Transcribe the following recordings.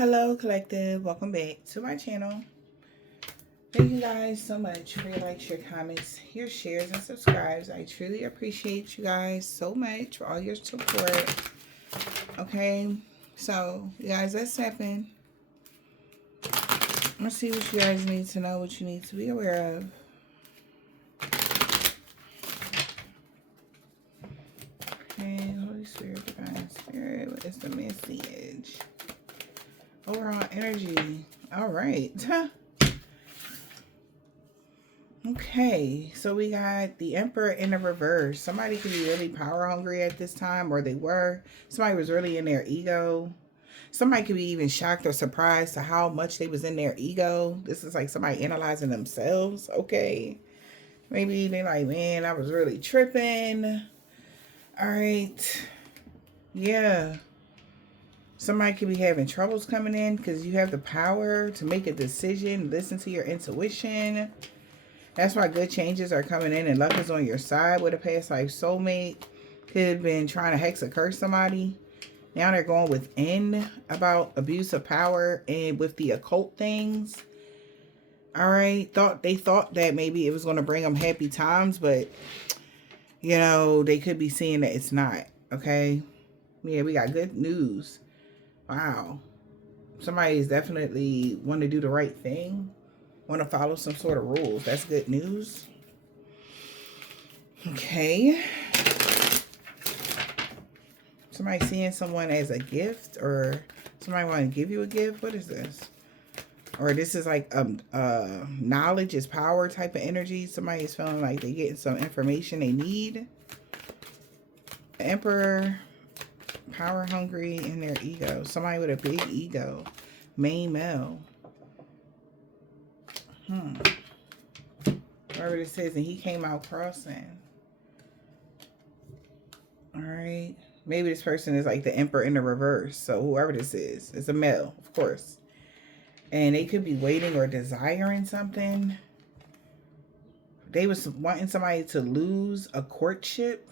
Hello collective, welcome back to my channel. Thank you guys so much for your likes, your comments, your shares, and subscribes. I truly appreciate you guys so much for all your support. Okay, so you guys, let's happen. Let's see what you guys need to know, what you need to be aware of. Okay, Holy Spirit, Divine Spirit, what is the message? Overall energy. All right. Okay, so we got the Emperor in the reverse. Somebody could be really power hungry at this time, or they were. Somebody was really in their ego. Somebody could be even shocked or surprised to how much they was in their ego. This is like somebody analyzing themselves, okay? Maybe they're like, man, I was really tripping. All right. Yeah. Somebody could be having troubles coming in because you have the power to make a decision, listen to your intuition. That's why good changes are coming in and luck is on your side with a past life soulmate. Could have been trying to hex or curse somebody. Now they're going within about abuse of power and with the occult things. All right. They thought that maybe it was going to bring them happy times, but you know, they could be seeing that it's not. Okay. Yeah, we got good news. Wow. Somebody's definitely want to do the right thing. Want to follow some sort of rules. That's good news. Okay. Somebody seeing someone as a gift, or somebody want to give you a gift. What is this? Or this is like knowledge is power type of energy. Somebody is feeling like they're getting some information they need. The Emperor, power hungry in their ego. Somebody with a big ego. Main male. Whatever it says, and he came out crossing. All right. Maybe this person is like the Emperor in the reverse. So whoever this is a male, of course. And they could be waiting or desiring something. They was wanting somebody to lose a courtship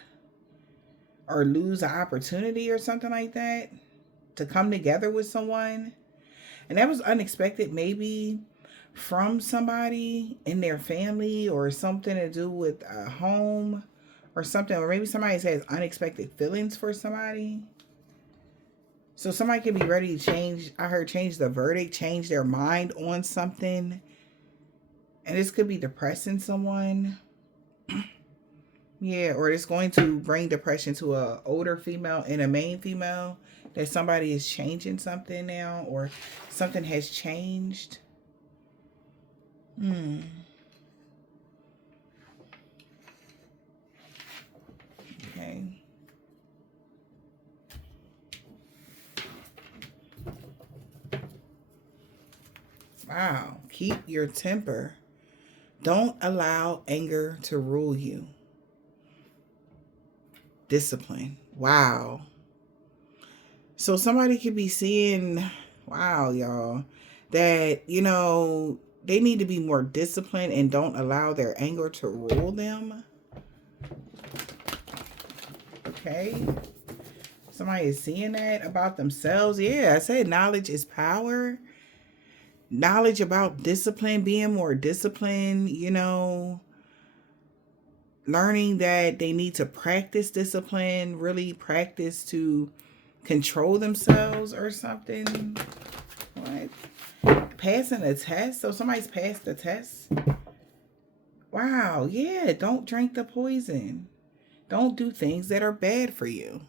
or lose an opportunity or something like that. To come together with someone. And that was unexpected, maybe from somebody in their family or something to do with a home or something. Or maybe somebody has unexpected feelings for somebody. So somebody could be ready to change. I heard change the verdict, change their mind on something. And this could be depressing someone. Yeah, or it's going to bring depression to a older female and a main female. That somebody is changing something now, or something has changed. Okay. Wow. Keep your temper. Don't allow anger to rule you. Discipline. Wow. So somebody could be seeing, wow, y'all, that, you know, they need to be more disciplined and don't allow their anger to rule them. Okay. Somebody is seeing that about themselves. Yeah, I said knowledge is power. Knowledge about discipline, being more disciplined, you know, learning that they need to practice discipline, really practice to control themselves or something. What? Passing a test? So somebody's passed the test? Wow, yeah, don't drink the poison. Don't do things that are bad for you.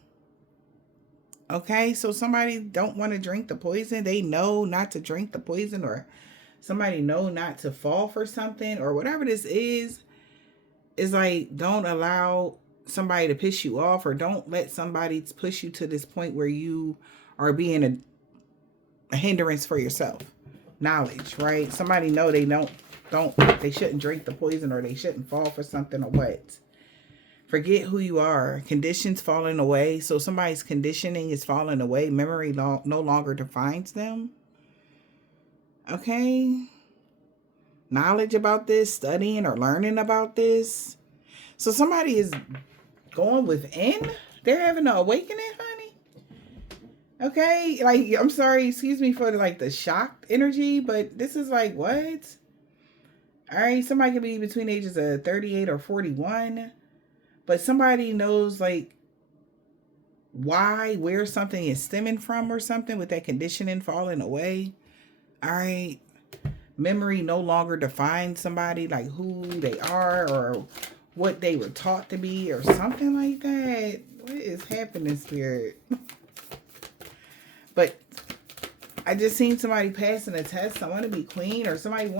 Okay, so somebody don't want to drink the poison. They know not to drink the poison, or somebody know not to fall for something, or whatever this is like, don't allow somebody to piss you off, or don't let somebody push you to this point where you are being a hindrance for yourself. Knowledge, right? Somebody know they they shouldn't drink the poison, or they shouldn't fall for something, or what. Forget who you are. Conditions falling away. So somebody's conditioning is falling away. Memory no longer defines them. Okay. Knowledge about this, studying or learning about this. So somebody is going within. They're having an awakening, honey. Okay, like I'm sorry, excuse me for like the shocked energy, but this is like what? All right, somebody could be between the ages of 38 or 41, but somebody knows like why, where something is stemming from or something with that conditioning falling away. All right, memory no longer defines somebody like who they are or what they were taught to be or something like that. What is happening, spirit? But I just seen somebody passing a test. I want to be queen, or somebody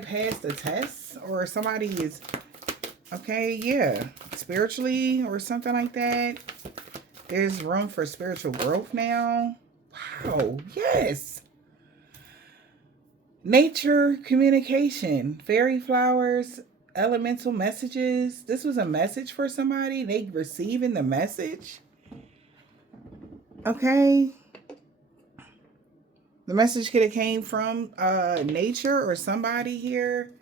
passed a test, or somebody is okay, yeah, spiritually or something like that. There's room for spiritual growth now. Wow, yes. Nature communication, fairy flowers, elemental messages. This was a message for somebody. They receiving the message. Okay. The message could have came from nature or somebody here.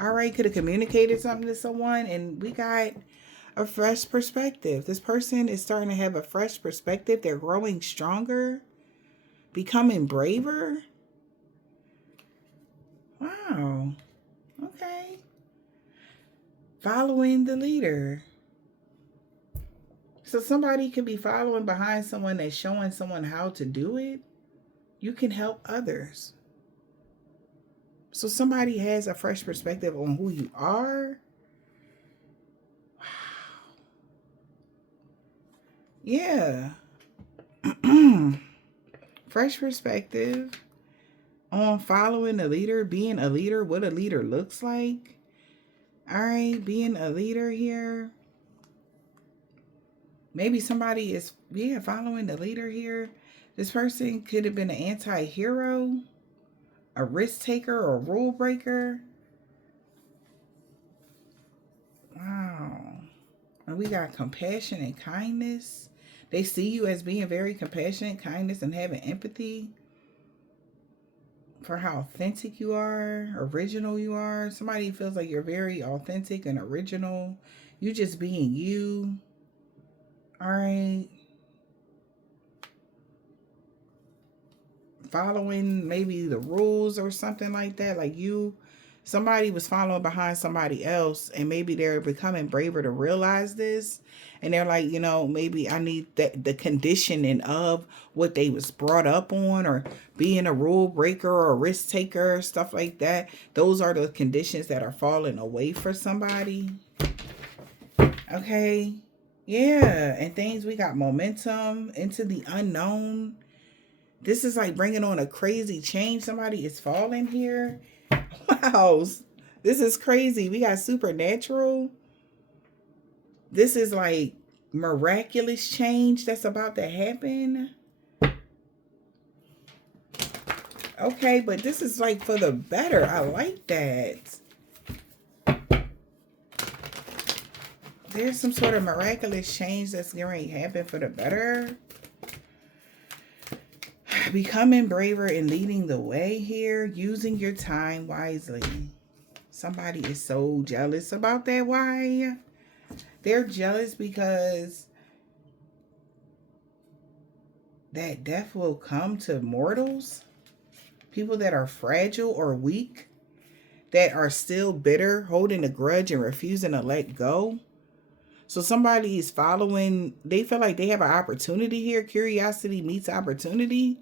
All right, could have communicated something to someone, and we got a fresh perspective. This person is starting to have a fresh perspective. They're growing stronger, becoming braver. Wow. Okay. Following the leader. So somebody could be following behind someone that's showing someone how to do it. You can help others. So somebody has a fresh perspective on who you are. Wow. Yeah. Fresh perspective on following a leader, being a leader, what a leader looks like. All right, being a leader here. Maybe somebody is, yeah, following the leader here. This person could have been an anti-hero, a risk taker, or a rule breaker. Wow. And we got compassion and kindness. They see you as being very compassionate, kindness, and having empathy for how authentic you are, original you are. Somebody feels like you're very authentic and original. You just being you. All right. Following maybe the rules or something like that. Like somebody was following behind somebody else, and maybe they're becoming braver to realize this. And they're like, maybe I need the conditioning of what they was brought up on, or being a rule breaker or a risk taker, stuff like that. Those are the conditions that are falling away for somebody. Okay. Yeah. And things, we got momentum into the unknown. This is like bringing on a crazy change. Somebody is falling here. Wow. This is crazy. We got supernatural. This is like miraculous change that's about to happen. Okay, but this is like for the better. I like that. There's some sort of miraculous change that's going to happen for the better. Becoming braver and leading the way here, using your time wisely. Somebody is so jealous about that. Why? They're jealous because that death will come to mortals, people that are fragile or weak, that are still bitter, holding a grudge and refusing to let go. So somebody is following, they feel like they have an opportunity here. Curiosity meets opportunity.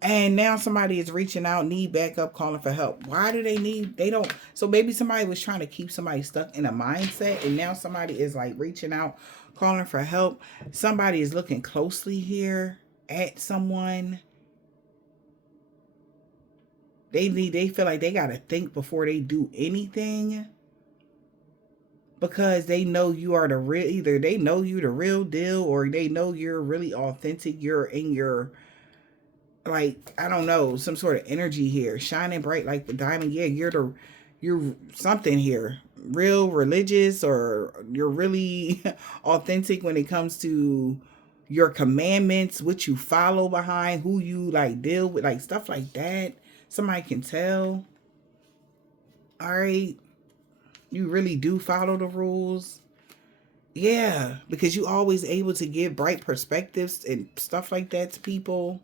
And now somebody is reaching out, need backup, calling for help. Why do they need, they don't, so maybe somebody was trying to keep somebody stuck in a mindset, and now somebody is like reaching out, calling for help. Somebody is looking closely here at someone. They feel like they got to think before they do anything, because they know you are the real, either they know you the real deal, or they know you're really authentic. You're in your, like, I don't know, some sort of energy here, shining bright like the diamond. Yeah, you're something here, real religious, or you're really authentic when it comes to your commandments, what you follow behind, who you like deal with, like stuff like that. Somebody can tell. All right, you really do follow the rules. Yeah, because you always able to give bright perspectives and stuff like that to people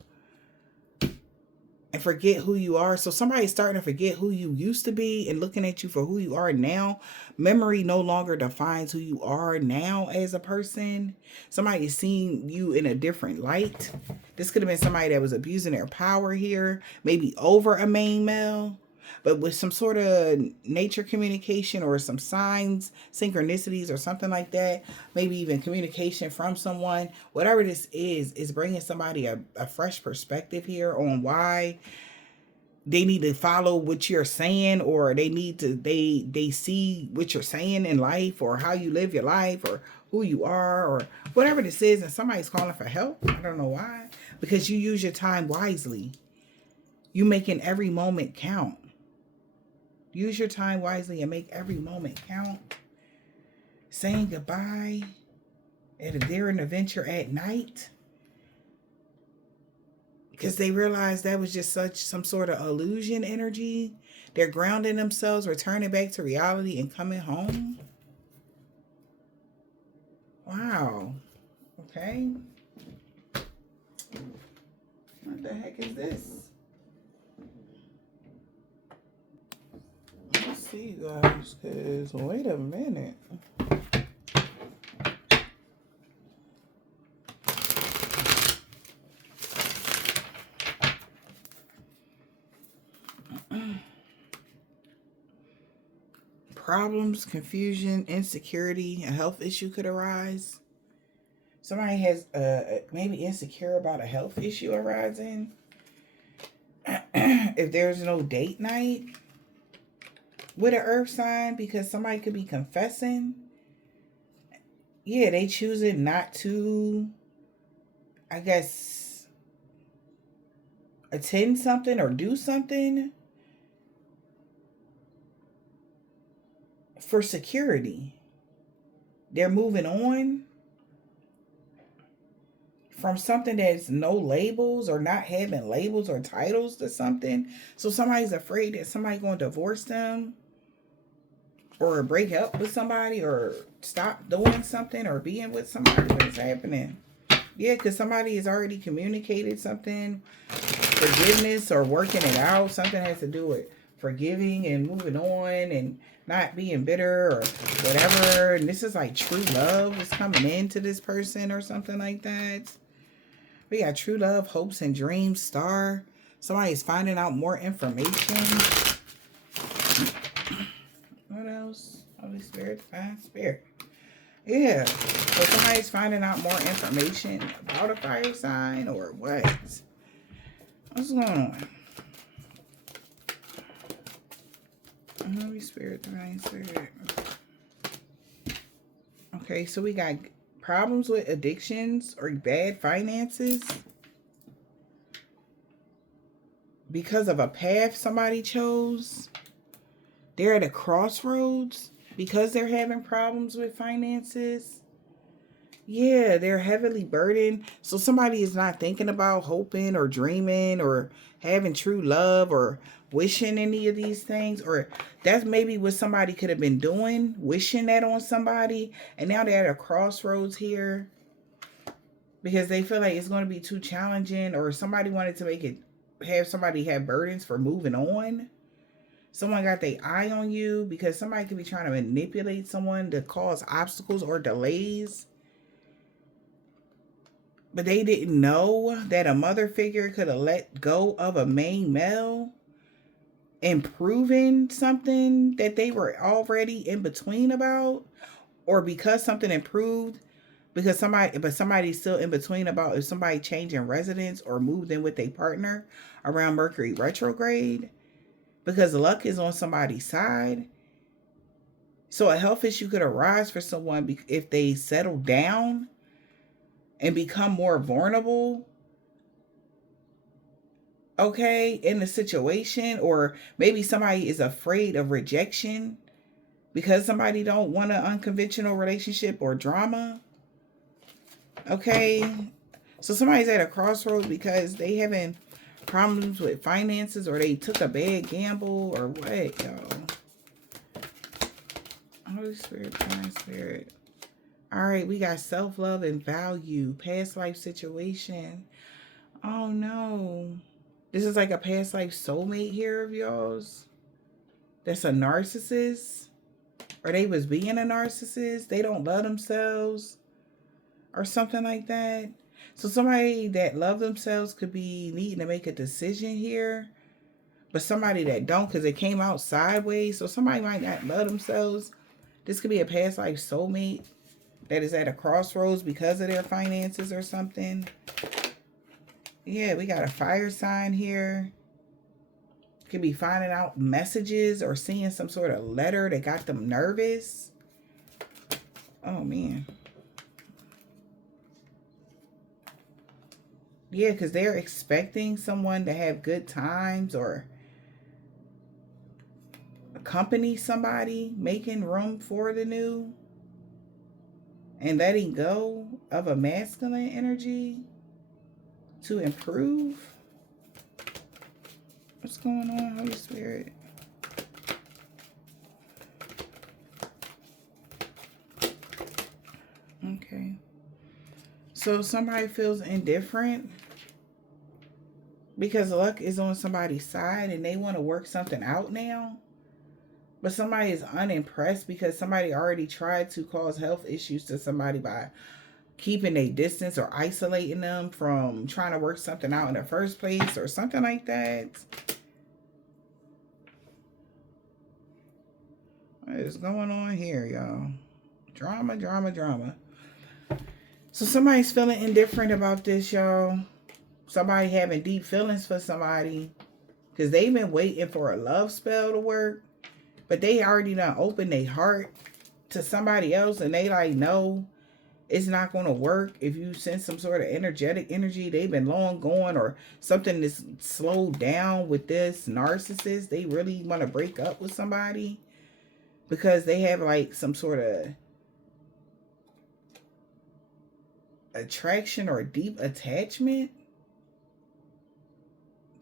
and forget who you are. So somebody's starting to forget who you used to be and looking at you for who you are now. Memory no longer defines who you are now as a person. Somebody is seeing you in a different light. This could have been somebody that was abusing their power here, maybe over a main male, but with some sort of nature communication or some signs, synchronicities or something like that, maybe even communication from someone. Whatever this is bringing somebody a fresh perspective here on why they need to follow what you're saying, or they need to they see what you're saying in life, or how you live your life, or who you are, or whatever this is. And somebody's calling for help. I don't know why. Because you use your time wisely. You making every moment count. Use your time wisely and make every moment count. Saying goodbye during an adventure at night, because they realized that was just some sort of illusion energy. They're grounding themselves, returning back to reality, and coming home. Wow. Okay. What the heck is this? Let's see, guys, because wait a minute. Problems, confusion, insecurity, a health issue could arise. Somebody has maybe insecure about a health issue arising. If there's no date night with an earth sign, because somebody could be confessing. Yeah, they choosing not to, I guess, attend something or do something for security. They're moving on from something that's no labels, or not having labels or titles to something. So somebody's afraid that somebody's going to divorce them, or break up with somebody, or stop doing something, or being with somebody. What is happening? Yeah, because somebody has already communicated something, forgiveness or working it out. Something has to do with forgiving and moving on and not being bitter or whatever. And this is like true love is coming into this person or something like that. We got true love, hopes and dreams, star. Somebody's finding out more information. What else? Holy Spirit, divine spirit. Yeah. So somebody's finding out more information about a fire sign, or what? What's going on? Holy Spirit, divine spirit. Okay, so we got problems with addictions or bad finances because of a path somebody chose. They're at a crossroads because they're having problems with finances. Yeah, they're heavily burdened. So somebody is not thinking about hoping or dreaming or having true love or wishing any of these things. Or that's maybe what somebody could have been doing, wishing that on somebody. And now they're at a crossroads here because they feel like it's going to be too challenging, or somebody wanted to make it, have somebody have burdens for moving on. Someone got their eye on you because somebody could be trying to manipulate someone to cause obstacles or delays. But they didn't know that a mother figure could have let go of a main male, improving something that they were already in between about. Or because something improved, because somebody's still in between about if somebody changing residence or moved in with a partner around Mercury retrograde, because luck is on somebody's side. So a health issue could arise for someone if they settle down and become more vulnerable, okay, in the situation. Or maybe somebody is afraid of rejection because somebody don't want an unconventional relationship or drama. Okay, so somebody's at a crossroads because they having problems with finances, or they took a bad gamble, or what, y'all? Holy Spirit, Divine Spirit. All right, we got self-love and value, past life situation. Oh no. This is like a past life soulmate here of yours. That's a narcissist. Or they was being a narcissist. They don't love themselves. Or something like that. So somebody that love themselves could be needing to make a decision here. But somebody that don't, because it came out sideways. So somebody might not love themselves. This could be a past life soulmate that is at a crossroads because of their finances or something. Yeah, we got a fire sign here. Could be finding out messages or seeing some sort of letter that got them nervous. Oh, man. Yeah, because they're expecting someone to have good times or accompany somebody, making room for the new and letting go of a masculine energy to improve. What's going on, Holy Spirit? Okay. So somebody feels indifferent because luck is on somebody's side and they want to work something out now. But somebody is unimpressed because somebody already tried to cause health issues to somebody by keeping a distance or isolating them from trying to work something out in the first place or something like that. What is going on here, y'all? Drama, drama, drama. So somebody's feeling indifferent about this, y'all. Somebody having deep feelings for somebody because they've been waiting for a love spell to work, but they already done opened their heart to somebody else and they like, no, it's not going to work. If you send some sort of energetic energy, they've been long gone or something that's slowed down with this narcissist. They really want to break up with somebody because they have like some sort of attraction or deep attachment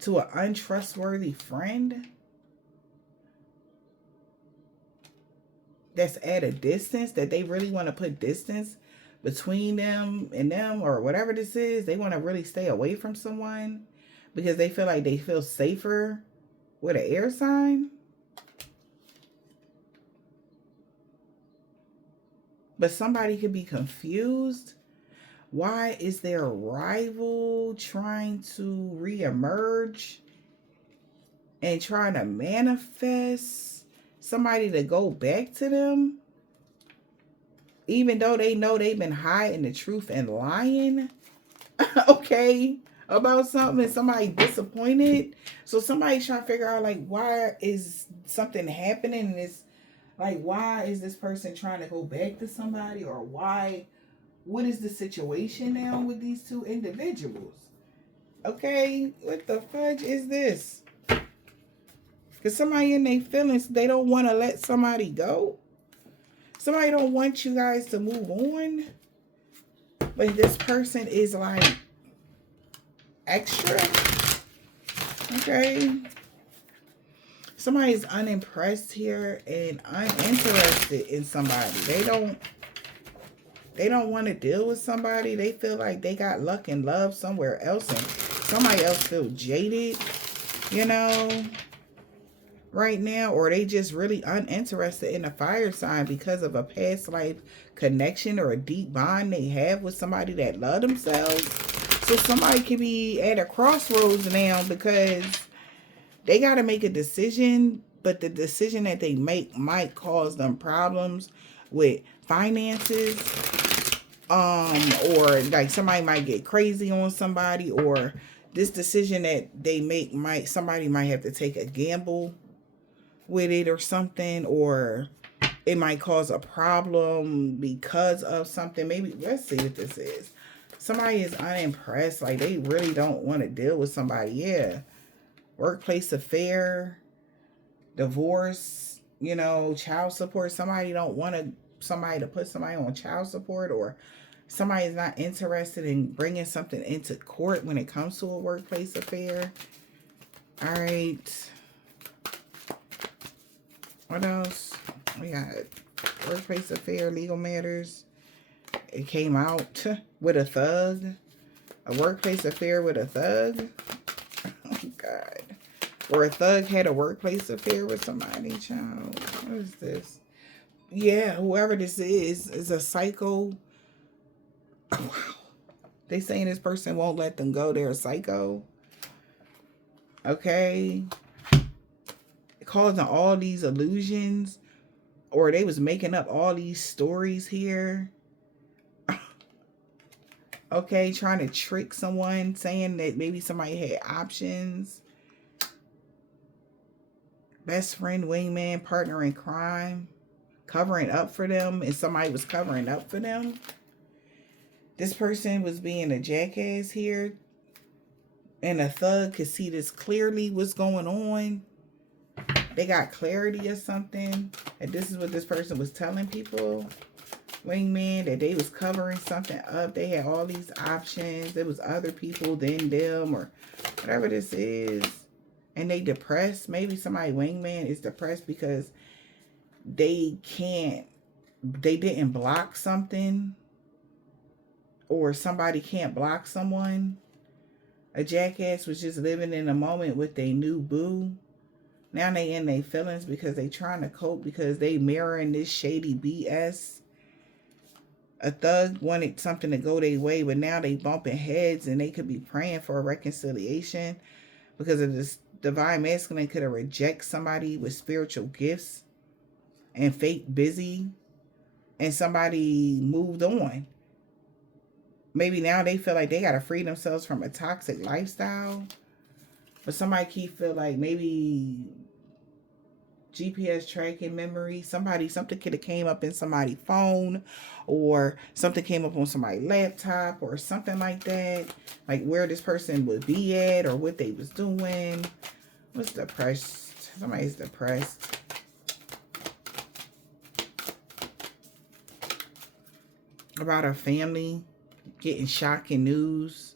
to an untrustworthy friend that's at a distance, that they really want to put distance between them and them or whatever this is. They want to really stay away from someone because they feel like they feel safer with an air sign. But somebody could be confused. Why is their rival trying to reemerge and trying to manifest somebody to go back to them? Even though they know they've been hiding the truth and lying, okay, about something and somebody disappointed. So somebody's trying to figure out like, why is something happening? And it's like, why is this person trying to go back to somebody, or why? What is the situation now with these two individuals? Okay, what the fudge is this? Because somebody in their feelings, they don't want to let somebody go. Somebody don't want you guys to move on. But this person is like extra. Okay. Somebody's unimpressed here and uninterested in somebody. They don't want to deal with somebody. They feel like they got luck and love somewhere else and somebody else feel jaded, you know, right now. Or they just really uninterested in a fire sign because of a past life connection or a deep bond they have with somebody that love themselves. So somebody could be at a crossroads now because they got to make a decision, but the decision that they make might cause them problems with finances. Or like somebody might get crazy on somebody, or this decision that they make somebody might have to take a gamble with it or something, or it might cause a problem because of something. Maybe, let's see what this is. Somebody is unimpressed, like they really don't want to deal with somebody. Yeah. Workplace affair, divorce, you know, child support. Somebody don't want somebody to put somebody on child support, or somebody is not interested in bringing something into court when it comes to a workplace affair. All right. What else? We got workplace affair, legal matters. it came out with a thug. A workplace affair with a thug. Oh, God. Or a thug had a workplace affair with somebody, child. What is this? Yeah, whoever this is a psycho. Oh, wow. They saying this person won't let them go. They're a psycho. Okay. Causing all these illusions. Or they was making up all these stories here. Okay, trying to trick someone, saying that maybe somebody had options. Best friend, wingman, partner in crime. Covering up for them, and somebody was covering up for them. This person was being a jackass here, and a thug could see this clearly what's going on. They got clarity or something, and this is what this person was telling people. Wingman, that they was covering something up. They had all these options. There was other people than them, or whatever this is. And they depressed. Maybe somebody wingman is depressed because they didn't block something, or somebody can't block someone. A jackass was just living in a moment with their new boo. Now they in their feelings because they trying to cope, because they mirroring this shady BS. A thug wanted something to go their way, but now they bumping heads, and they could be praying for a reconciliation because of this divine masculine could have rejected somebody with spiritual gifts and fake busy, and somebody moved on. Maybe now they feel like they got to free themselves from a toxic lifestyle. But somebody keep feel like maybe GPS tracking memory. Something could have came up in somebody's phone, or something came up on somebody's laptop, or something like that. Like where this person would be at, or what they was doing. What's depressed? Somebody's depressed. About a family getting shocking news.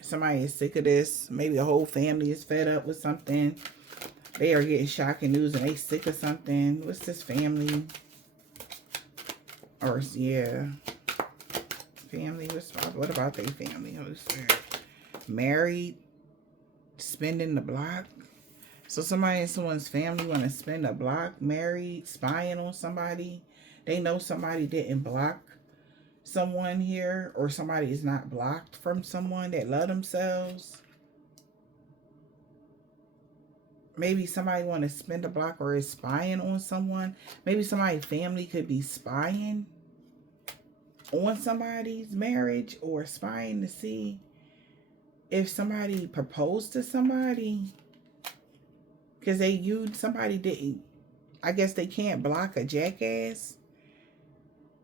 Somebody is sick of this. Maybe a whole family is fed up with something. They are getting shocking news and they sick of something. What's this family? Or, yeah. Family. What about their family? Married. Spending the block. So somebody in someone's family want to spend a block. Married. Spying on somebody. They know somebody didn't block someone here, or somebody is not blocked from someone that love themselves. Maybe somebody want to spend a block or is spying on someone. Maybe somebody's family could be spying on somebody's marriage, or spying to see if somebody proposed to somebody, because somebody didn't. I guess they can't block a jackass.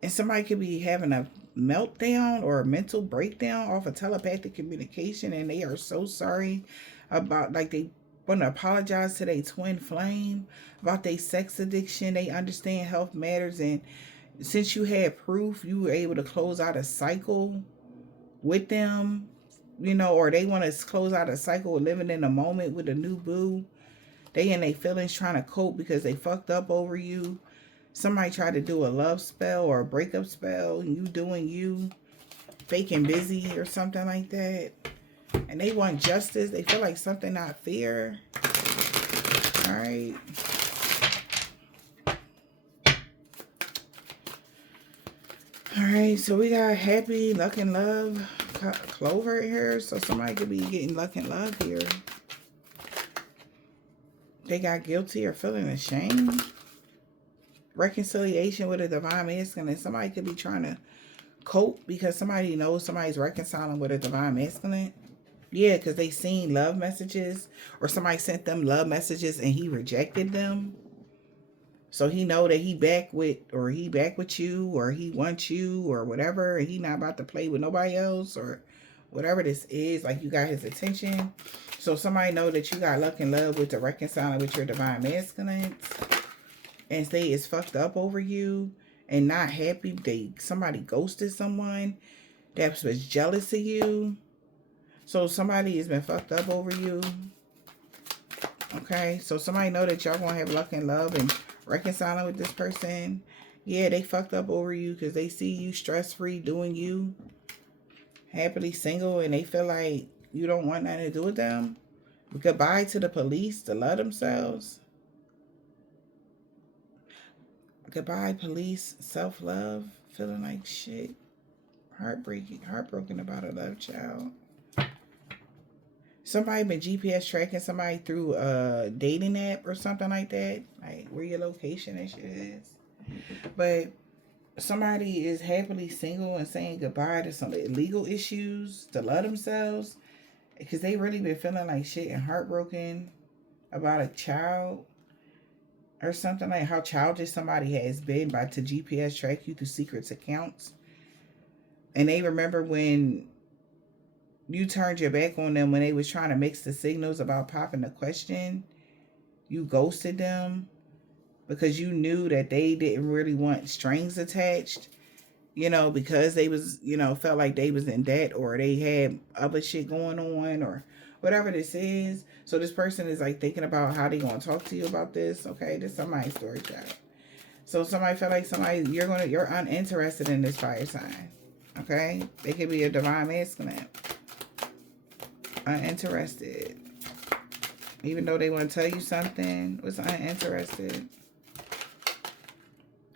And somebody could be having a meltdown or a mental breakdown off of telepathic communication, and they are so sorry about, like, they want to apologize to their twin flame about their sex addiction. They understand health matters, and since you had proof, you were able to close out a cycle with them, or they want to close out a cycle of living in a moment with a new boo. They in their feelings trying to cope because they fucked up over you. Somebody tried to do a love spell or a breakup spell, and you doing you, faking busy or something like that. And they want justice. They feel like something not fair. All right. All right, so we got happy, luck, and love clover here. So somebody could be getting luck and love here. They got guilty or feeling ashamed. Reconciliation with a divine masculine. Somebody could be trying to cope because somebody knows somebody's reconciling with a divine masculine. Yeah, because they seen love messages, or somebody sent them love messages and he rejected them. So he know that he back with you, or he wants you, or whatever, and he not about to play with nobody else, or whatever this is. Like, you got his attention. So somebody know that you got luck and love with the reconciling with your divine masculine, and say it's fucked up over you and not happy. Somebody ghosted someone that was jealous of you. So somebody has been fucked up over you. Okay, so somebody know that y'all gonna have luck and love and reconciling with this person. Yeah, they fucked up over you because they see you stress-free doing you, happily single, and they feel like you don't want nothing to do with them. Goodbye to the police to love themselves. Goodbye, police, self-love, feeling like shit. Heartbroken about a love child. Somebody been GPS tracking somebody through a dating app or something like that. Like where your location and shit is. But somebody is happily single and saying goodbye to some illegal issues to love themselves. Because they really been feeling like shit and heartbroken about a child or something, like how childish somebody has been by to GPS track you through secrets accounts. And they remember when you turned your back on them when they was trying to mix the signals about popping the question. You ghosted them because you knew that they didn't really want strings attached, because they was, felt like they was in debt or they had other shit going on or whatever this is. So this person is like thinking about how they gonna talk to you about this. Okay, this is somebody's story, child. So somebody felt like you're uninterested in this fire sign. Okay, they could be a divine masculine. Uninterested. Even though they want to tell you something, was uninterested.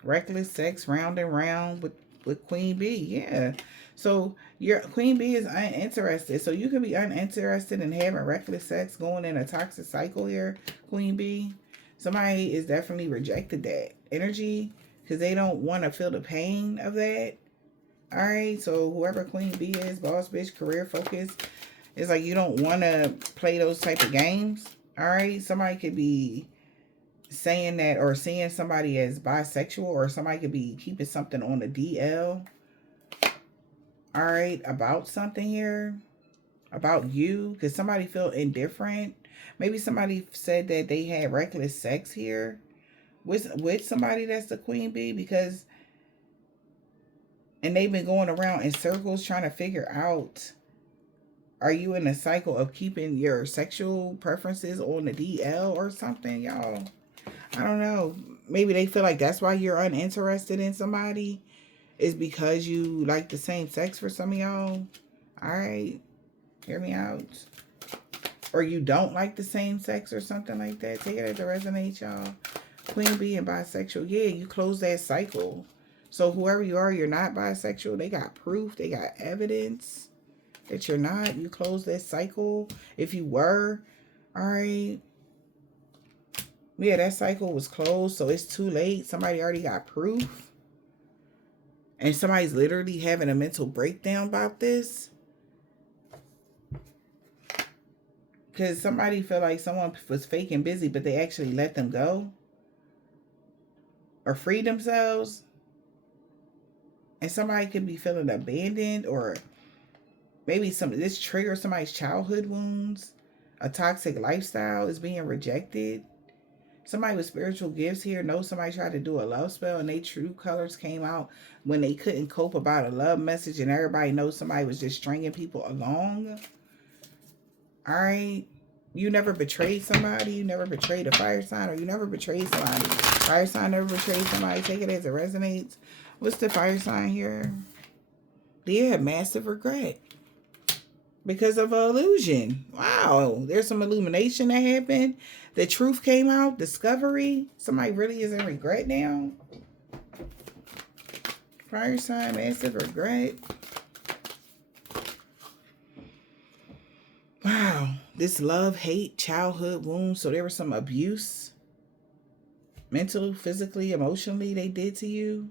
Reckless sex, round and round with Queen B. Yeah. So your Queen B is uninterested. So you could be uninterested in having reckless sex, going in a toxic cycle here, Queen B. Somebody is definitely rejected that energy because they don't want to feel the pain of that. All right. So whoever Queen B is, boss bitch, career focus, it's like you don't want to play those type of games. All right. Somebody could be saying that or seeing somebody as bisexual, or somebody could be keeping something on the DL. All right. About something here. About you. Because somebody feel indifferent. Maybe somebody said that they had reckless sex here with somebody that's the Queen Bee, because and they've been going around in circles trying to figure out, are you in a cycle of keeping your sexual preferences on the DL or something, y'all? I don't know. Maybe they feel like that's why you're uninterested in somebody, is because you like the same sex for some of y'all. All right. Hear me out. Or you don't like the same sex or something like that. Take it as it resonates, y'all. Queen being bisexual. Yeah, you close that cycle. So whoever you are, you're not bisexual. They got proof. They got evidence that you're not. You close that cycle. If you were, all right. Yeah, that cycle was closed, so it's too late. Somebody already got proof. And somebody's literally having a mental breakdown about this. Because somebody felt like someone was fake and busy, but they actually let them go. Or free themselves. And somebody could be feeling abandoned, or maybe this triggers somebody's childhood wounds. A toxic lifestyle is being rejected. Somebody with spiritual gifts here knows somebody tried to do a love spell and their true colors came out when they couldn't cope about a love message, and everybody knows somebody was just stringing people along. All right. You never betrayed somebody. You never betrayed a fire sign, or you never betrayed somebody. Fire sign never betrayed somebody. Take it as it resonates. What's the fire sign here? They had massive regret because of an illusion. Wow. There's some illumination that happened. The truth came out. Discovery. Somebody really is in regret now. Fire sign, massive regret. Wow. This love, hate, childhood wounds. So there was some abuse. Mentally, physically, emotionally they did to you.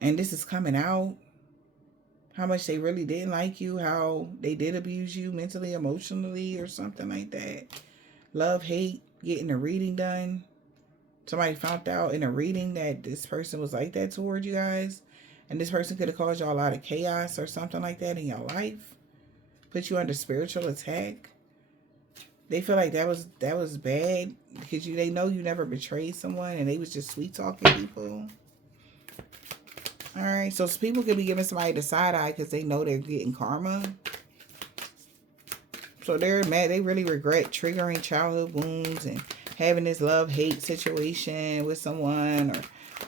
And this is coming out. How much they really didn't like you. How they did abuse you mentally, emotionally, or something like that. Love, hate, getting a reading done. Somebody found out in a reading that this person was like that toward you guys. And this person could have caused y'all a lot of chaos or something like that in your life. Put you under spiritual attack. They feel like that was bad because they know you never betrayed someone and they was just sweet talking people. All right, so people could be giving somebody the side eye because they know they're getting karma. So they're mad. They really regret triggering childhood wounds and having this love-hate situation with someone, or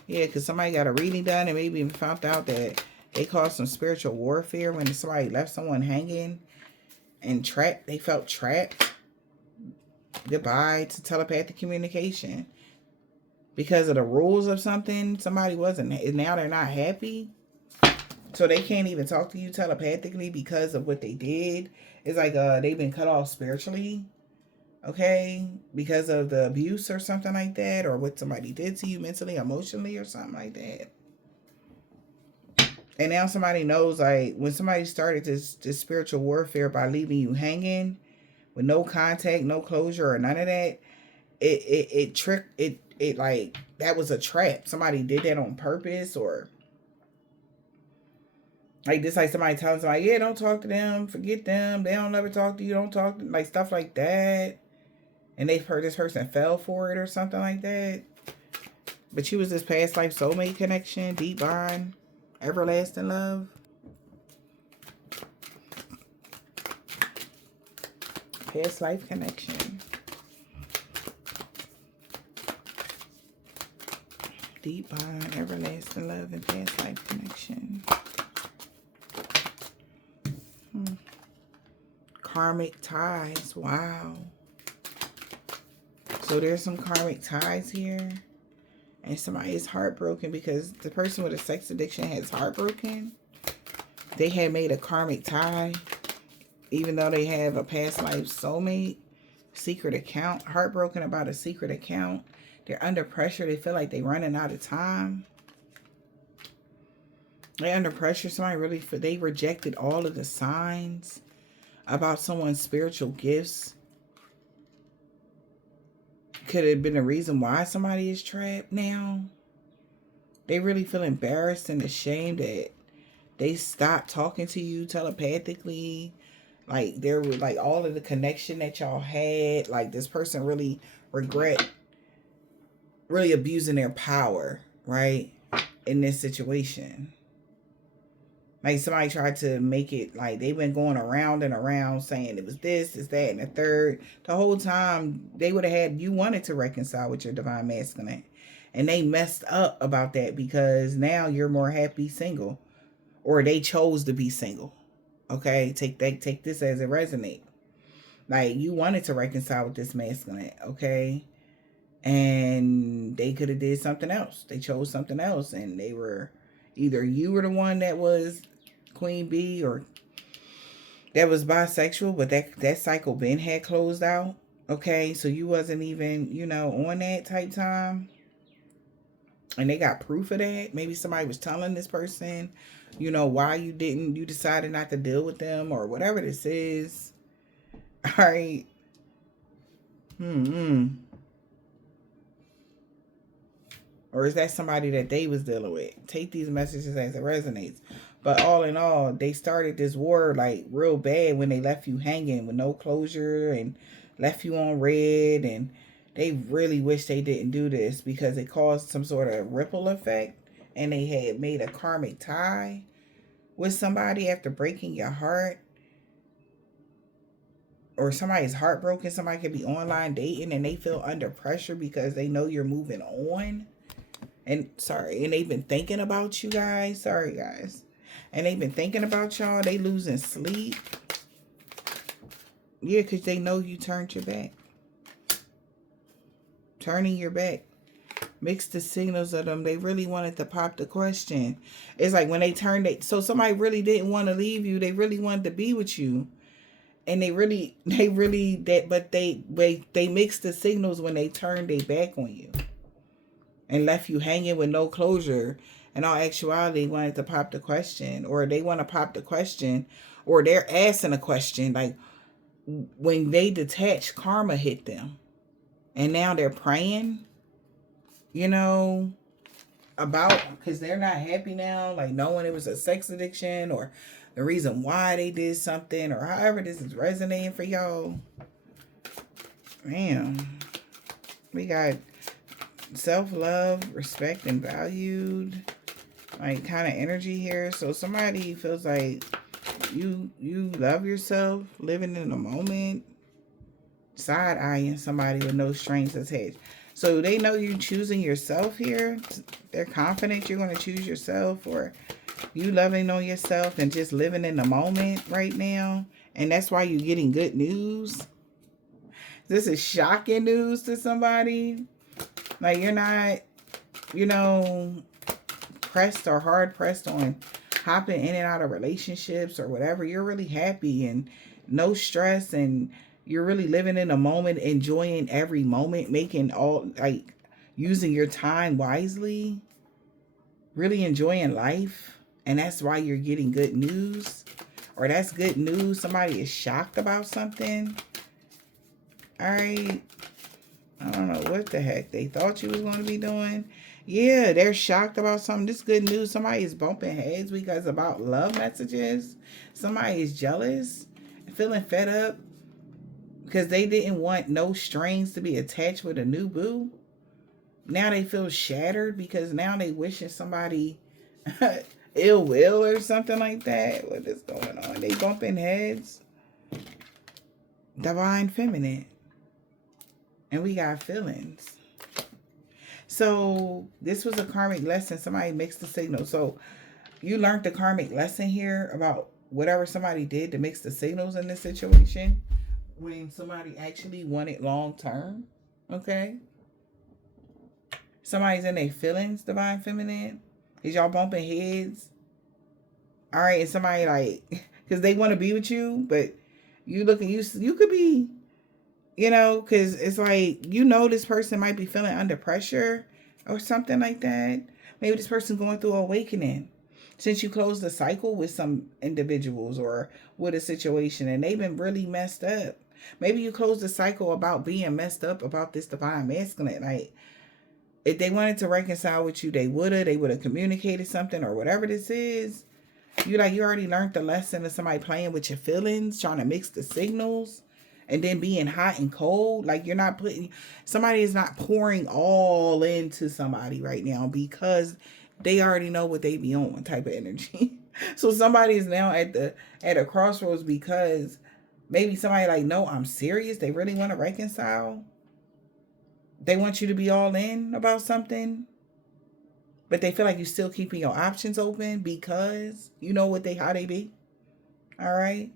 Yeah, because somebody got a reading done and maybe even found out that they caused some spiritual warfare when somebody left someone hanging and trapped. They felt trapped. Goodbye to telepathic communication. Because of the rules of something, somebody wasn't. Now they're not happy. So they can't even talk to you telepathically because of what they did. It's like they've been cut off spiritually. Okay? Because of the abuse or something like that. Or what somebody did to you mentally, emotionally, or something like that. And now somebody knows, like, when somebody started this spiritual warfare by leaving you hanging with no contact, no closure, or none of that, it tricked it like that was a trap. Somebody did that on purpose, or like this, like somebody telling somebody, yeah, don't talk to them, forget them, they don't ever talk to you, don't talk to them, like stuff like that. And they've heard this person fell for it or something like that. But you was this past life soulmate connection, deep bond, everlasting love. Past life connection. Deep bond, everlasting love, and past life connection. Karmic ties. Wow. So there's some karmic ties here. And somebody is heartbroken because the person with a sex addiction has heartbroken. They had made a karmic tie. Even though they have a past life soulmate. Secret account. Heartbroken about a secret account. They're under pressure. They feel like they're running out of time. They're under pressure. Somebody really, they rejected all of the signs about someone's spiritual gifts. Could have been the reason why somebody is trapped now. They really feel embarrassed and ashamed that they stopped talking to you telepathically. Like, there was like all of the connection that y'all had. Like, this person really regret really abusing their power, right? In this situation. Like, somebody tried to make it like they've been going around and around saying it was this, it's that, and the third. The whole time they would have had you wanted to reconcile with your divine masculine. And they messed up about that because now you're more happy single. Or they chose to be single. Okay? Take this as it resonates. Like, you wanted to reconcile with this masculine, okay? And they could have did something else. They chose something else, and they were either you were the one that was queen bee or that was bisexual, but that cycle been had closed out. Okay, so you wasn't even, on that type time. And they got proof of that. Maybe somebody was telling this person, why you decided not to deal with them or whatever this is. All right. Or is that somebody that they was dealing with? Take these messages as it resonates. But all in all, they started this war like real bad when they left you hanging with no closure and left you on red. And they really wish they didn't do this because it caused some sort of ripple effect. And they had made a karmic tie with somebody after breaking your heart. Or somebody's heartbroken. Somebody could be online dating and they feel under pressure because they know you're moving on. And they've been thinking about you guys. Sorry, guys. And they've been thinking about y'all. They losing sleep. Yeah, because they know you turned your back. Turning your back. Mixed the signals of them. They really wanted to pop the question. It's like when they turned it. So somebody really didn't want to leave you. They really wanted to be with you. And they mixed the signals when they turned their back on you. And left you hanging with no closure. In all actuality, wanted to pop the question. Or they want to pop the question. Or they're asking a question. Like, when they detach, karma hit them. And now they're praying, about, because they're not happy now. Like, knowing it was a sex addiction. Or the reason why they did something. Or however this is resonating for y'all. Man. We got self-love, respect, and valued, like, kind of energy here. So somebody feels like you love yourself, living in the moment, side-eyeing somebody with no strings attached. So they know you choosing yourself here. They're confident you're going to choose yourself, or you loving on yourself and just living in the moment right now. And that's why you're getting good news. This is shocking news to somebody. Like, you're not, you know, pressed or hard pressed on hopping in and out of relationships or whatever. You're really happy and no stress, and you're really living in a moment, enjoying every moment, making all, like, using your time wisely, really enjoying life. And that's why you're getting good news, or that's good news. Somebody is shocked about something. All right. I don't know what the heck they thought you was going to be doing. Yeah, they're shocked about something. This is good news. Somebody is bumping heads because about love messages. Somebody is jealous, feeling fed up because they didn't want no strings to be attached with a new boo. Now they feel shattered because now they wishing somebody ill will or something like that. What is going on? They bumping heads. Divine feminine. And we got feelings. So this was a karmic lesson. Somebody mixed the signal. So you learned the karmic lesson here about whatever somebody did to mix the signals in this situation when somebody actually wanted long term. Okay. Somebody's in their feelings, divine feminine. Is y'all bumping heads? All right. And somebody like, because they want to be with you, but you looking, you could be, you know, because it's like, you know, this person might be feeling under pressure or something like that. Maybe this person going through awakening since you closed the cycle with some individuals or with a situation and they've been really messed up. Maybe you closed the cycle about being messed up about this divine masculine. Like, if they wanted to reconcile with you, they would have communicated something or whatever this is. You already learned the lesson of somebody playing with your feelings, trying to mix the signals. And then being hot and cold, like you're not putting, somebody is not pouring all into somebody right now because they already know what they be on type of energy. So somebody is now at a crossroads because maybe somebody like, no, I'm serious. They really want to reconcile. They want you to be all in about something, but they feel like you're still keeping your options open because you know how they be. All right.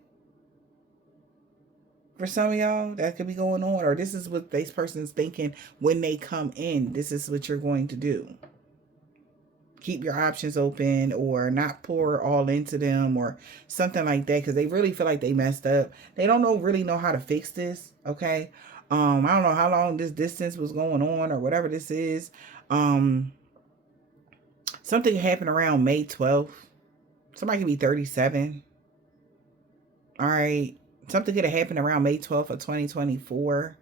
For some of y'all, that could be going on, or this is what this person's thinking when they come in. This is what you're going to do. Keep your options open or not pour all into them or something like that because they really feel like they messed up. They don't really know how to fix this, okay? I don't know how long this distance was going on or whatever this is. Something happened around May 12th. Somebody could be 37. All right. Something could have happened around May 12th of 2024.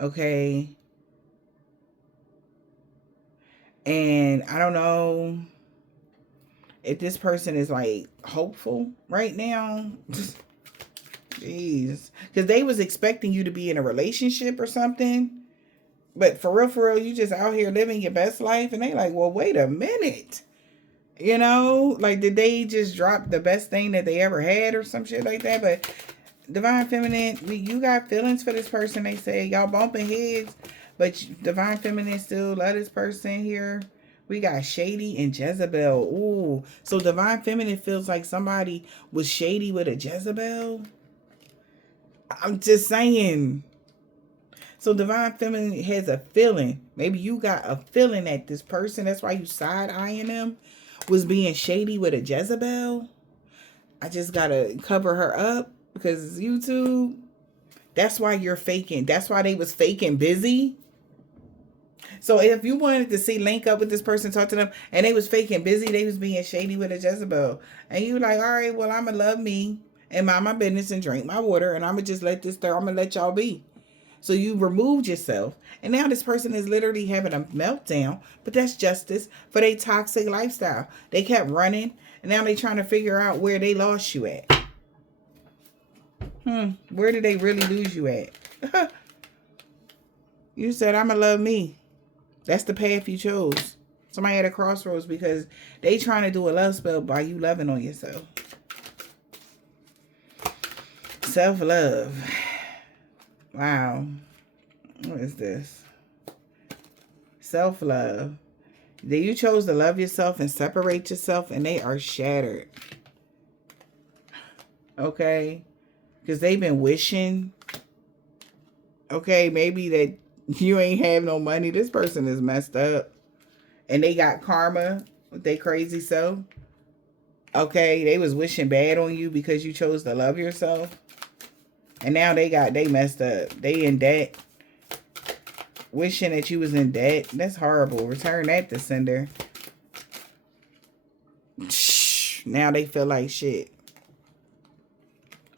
Okay. And I don't know if this person is like hopeful right now. Jeez. Because they was expecting you to be in a relationship or something. But for real, you just out here living your best life. And they like, well, wait a minute. You know, like, did they just drop the best thing that they ever had or some shit like that? But divine feminine, you got feelings for this person. They say y'all bumping heads, but divine feminine still love this person here. We got shady and Jezebel. Ooh, so divine feminine feels like somebody was shady with a Jezebel. I'm just saying. So divine feminine has a feeling. Maybe you got a feeling that this person, that's why you side-eyeing them, was being shady with a Jezebel. I just gotta cover her up because YouTube. That's why you're faking. That's why they was faking busy. So if you wanted to see link up with this person, talk to them, and they was faking busy, they was being shady with a Jezebel. And you like, all right, well, I'ma love me and mind my business and drink my water, and I'ma just let this there. I'ma let y'all be. So you removed yourself. And now this person is literally having a meltdown. But that's justice for their toxic lifestyle. They kept running. And now they trying to figure out where they lost you at. Where did they really lose you at? You said, I'ma love me. That's the path you chose. Somebody at a crossroads because they trying to do a love spell by you loving on yourself. Self-love. Wow. What is this? self-love. That you chose to love yourself and separate yourself, and they are shattered. Okay? Because they've been wishing, okay, maybe that you ain't have no money. This person is messed up. And they got karma with their crazy self. Okay? They was wishing bad on you because you chose to love yourself. And now they messed up. They in debt. Wishing that you was in debt. That's horrible. Return that to sender. Now they feel like shit.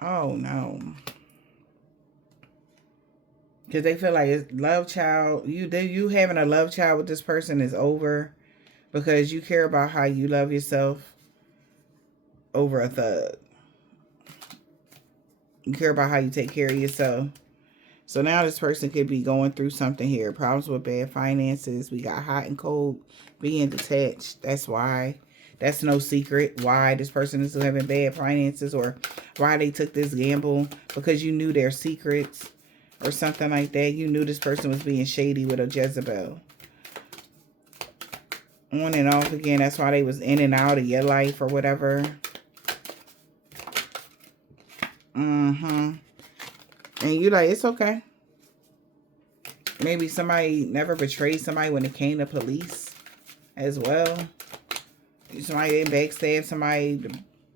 Oh no. Because they feel like it's love child. You having a love child with this person is over. Because you care about how you love yourself over a thug. You care about how you take care of yourself. So now this person could be going through something here. Problems with bad finances. We got hot and cold being detached. That's why. That's no secret why this person is having bad finances or why they took this gamble. Because you knew their secrets or something like that. You knew this person was being shady with a Jezebel. On and off again. That's why they was in and out of your life or whatever. And you like, it's okay. Maybe somebody never betrayed somebody when it came to police as well. Somebody didn't backstab somebody.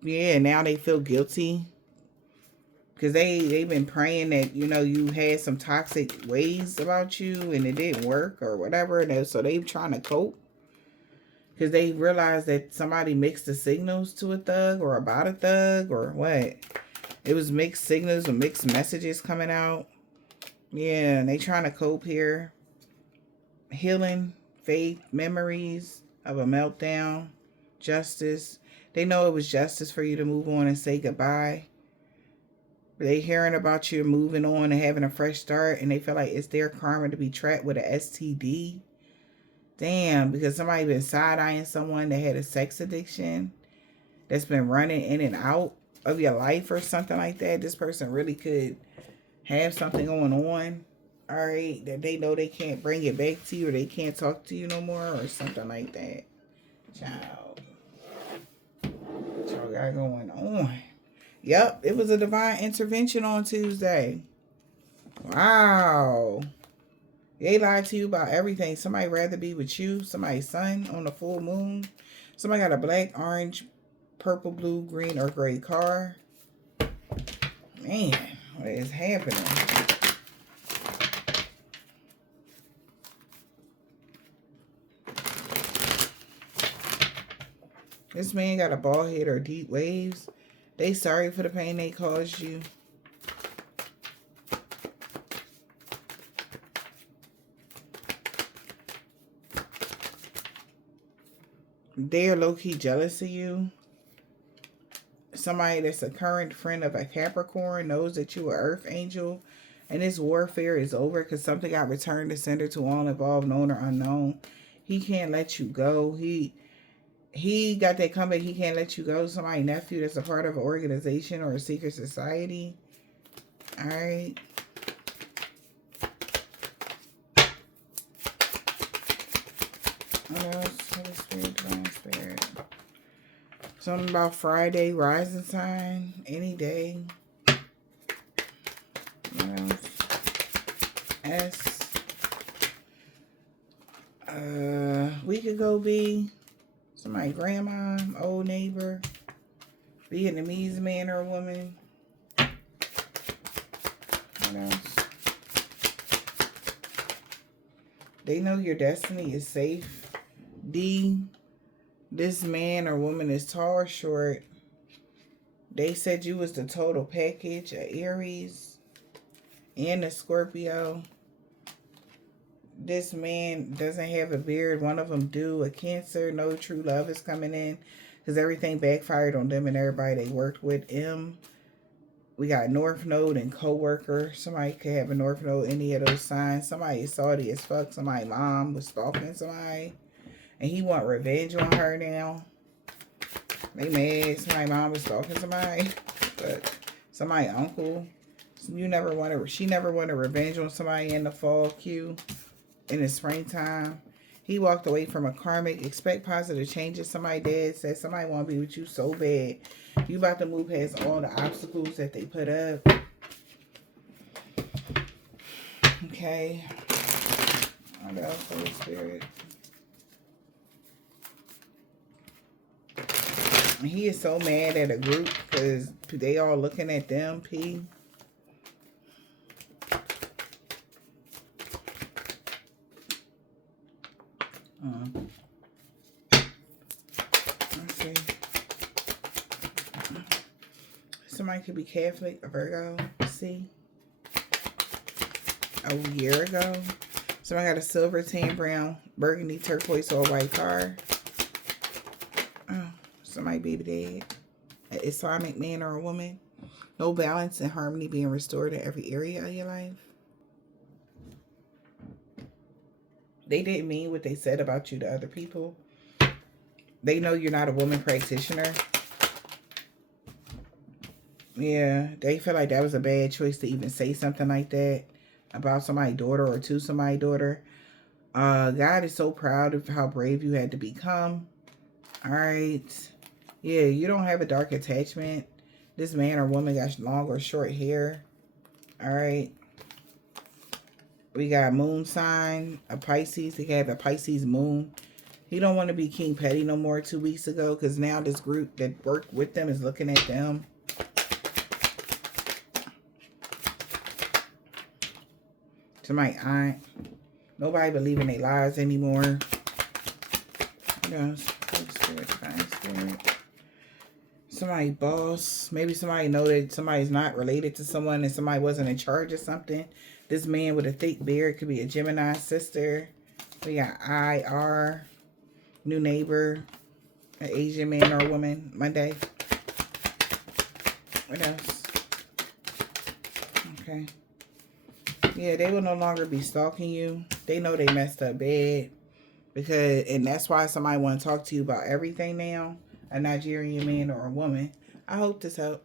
Yeah, now they feel guilty. Because they've been praying that, you know, you had some toxic ways about you and it didn't work or whatever. And so they're trying to cope. Because they realized that somebody mixed the signals to a thug or about a thug or what. It was mixed signals or mixed messages coming out. Yeah, and they trying to cope here. Healing, faith, memories of a meltdown, justice. They know it was justice for you to move on and say goodbye. They hearing about you moving on and having a fresh start, and they feel like it's their karma to be trapped with an STD. Damn, because somebody been side-eyeing someone that had a sex addiction that's been running in and out of your life or something like that. This person really could have something going on, all right, that they know they can't bring it back to you or they can't talk to you no more or something like that. Child. What y'all got going on? Yep, it was a divine intervention on Tuesday. Wow. They lied to you about everything. Somebody rather be with you. Somebody's son on the full moon. Somebody got a black, orange, purple, blue, green, or gray car. Man, what is happening? This man got a bald head or deep waves. They sorry for the pain they caused you. They are low-key jealous of you. Somebody that's a current friend of a Capricorn knows that you are Earth Angel. And this warfare is over because something got returned to sender to all involved, known or unknown. He can't let you go. He got that comeback. He can't let you go. Somebody's nephew that's a part of an organization or a secret society. All right. What else? Holy Spirit, Divine Spirit. Something about Friday, rising sign, any day. What else? S. We could go be somebody grandma, old neighbor, Vietnamese man or woman. What else? They know your destiny is safe. D. This man or woman is tall or short. They said you was the total package, a Aries and a Scorpio. This man doesn't have a beard. One of them do. A Cancer. No true love is coming in because everything backfired on them and everybody they worked with. M. We got North Node and co-worker. Somebody could have a North Node, any of those signs. Somebody is salty as fuck. Somebody's mom was stalking somebody. And he want revenge on her now. They mad. Somebody's mom was stalking somebody. But somebody's uncle. She never wanted revenge on somebody in the fall queue. In the springtime. He walked away from a karmic. Expect positive changes. Somebody dead said somebody want to be with you so bad. You about to move past all the obstacles that they put up. Okay. What else, Holy Spirit? He is so mad at a group because they all looking at them, P. Let's see. Somebody could be Catholic, a Virgo, see. A year ago. Somebody got a silver, tan, brown, burgundy, turquoise, or white car. Oh, somebody baby dead. An Islamic man or a woman. No balance and harmony being restored in every area of your life. They didn't mean what they said about you to other people. They know you're not a woman practitioner. Yeah, they feel like that was a bad choice to even say something like that about somebody's daughter or to somebody's daughter. God is so proud of how brave you had to become. All right. Yeah, you don't have a dark attachment. This man or woman got long or short hair. All right. We got moon sign, a Pisces. They have a Pisces moon. He don't want to be King Petty no more 2 weeks ago because now this group that worked with them is looking at them. Somebody aunt. Nobody believe in their lives anymore. Spirit. Somebody boss. Maybe somebody know that somebody's not related to someone and somebody wasn't in charge of something. This man with a thick beard could be a Gemini sister. We got IR. New neighbor. An Asian man or woman. Monday. What else? Okay. Yeah, they will no longer be stalking you. They know they messed up bad. And that's why somebody want to talk to you about everything now. A Nigerian man or a woman. I hope this helps.